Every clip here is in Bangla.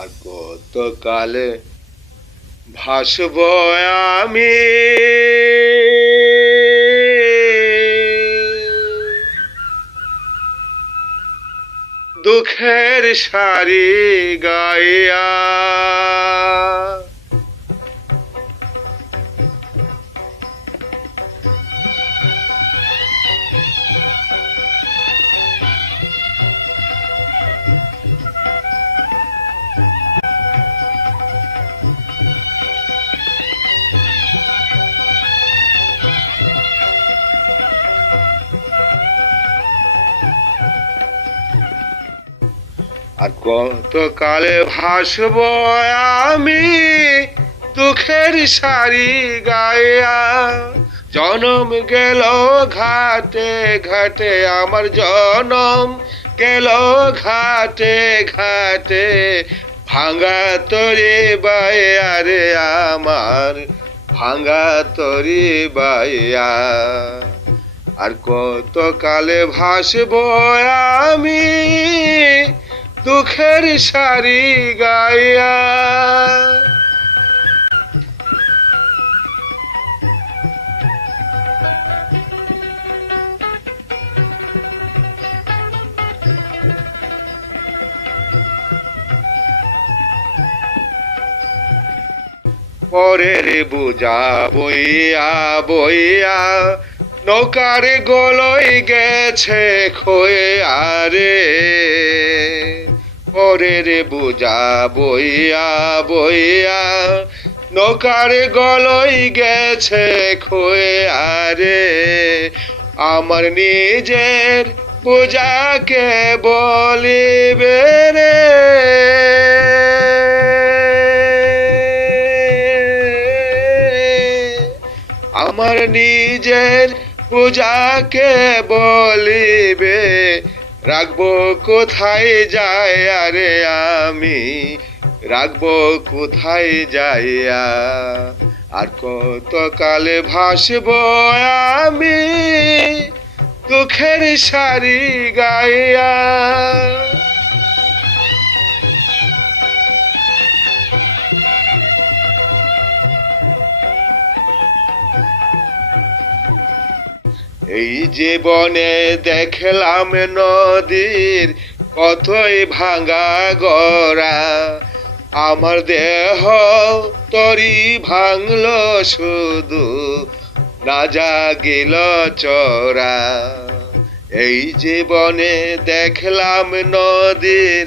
আর কত কালে ভাসব আমি দুঃখের সারি গাইয়া। আর কত কালে ভাসব আমি দুঃখের সারি গাইয়া। জনম গেল ঘাটে ঘাটে, আমার জনম গেল ঘাটে ঘাটে, ভাঙা তরি বাইয়া রে আমার ভাঙা তরি বাইয়া। আর কত কালে ভাসব আমি দুঃখের সারি গাইয়া। পরের বোঝা বইয়া বইয়া নৌকার গলই গেছে খোয়া রে। পরের বোঝা বইয়া বইয়া নৌকার গলই গেছে খোয়া রে। আমার নিজের বোঝাকে বলিবে রে, আমার নিজের পূজাকে বলিবে। রাখবো কোথায় যায় আরে আমি, রাখবো কোথায় যাইয়া। আর কত কালে ভাসব আমি দুঃখের সারি গাইয়া। এই জীবনে দেখলাম নদীর কতই ভাঙা গড়া। আমার দেহ তরি ভাঙল শুধু, না জাগিল চরা। এই জীবনে দেখলাম নদীর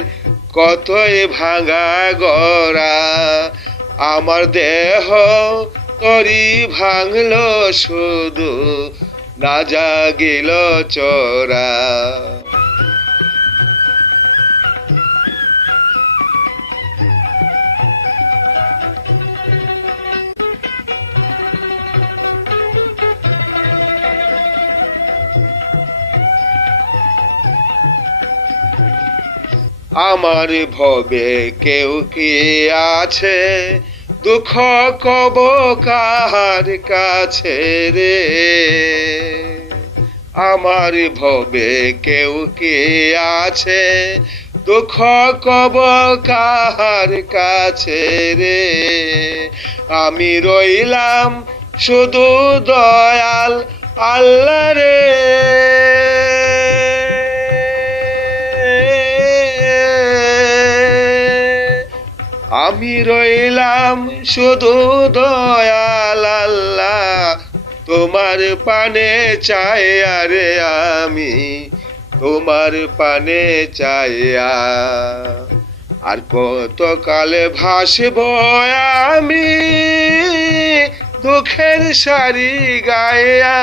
কতই ভাঙা গড়া। আমার দেহ তরি ভাঙল শুধু, না জাগিল চরা। আমার ভবে কেউ কি আছে, দুঃখ কব কাহার কাছে রে। আমার ভবে কেউ কি আছে, দুঃখ কব কাহার কাছে রে। আমি রইলাম শুধু দয়াল আল্লাহ রে। আমি রইলাম শুধু দয়াল আল্লাহ, তোমার পানে চাই আরে আমি তোমার পানে চাইয়া। আর কত কালে ভাসব আমি দুঃখের সারি গাইয়া।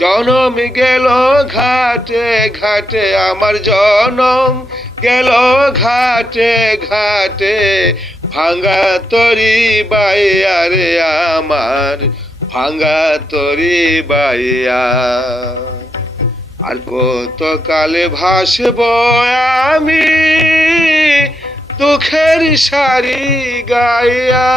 জনম গেল ঘাটে ঘাটে, আমার জনম গেল ঘাটে ঘাটে, ভাঙা তরি বাইয়া রে আমার ভাঙা তরি বাইয়া। আর কত কালে ভাসব আমি দুঃখের সারি গাইয়া।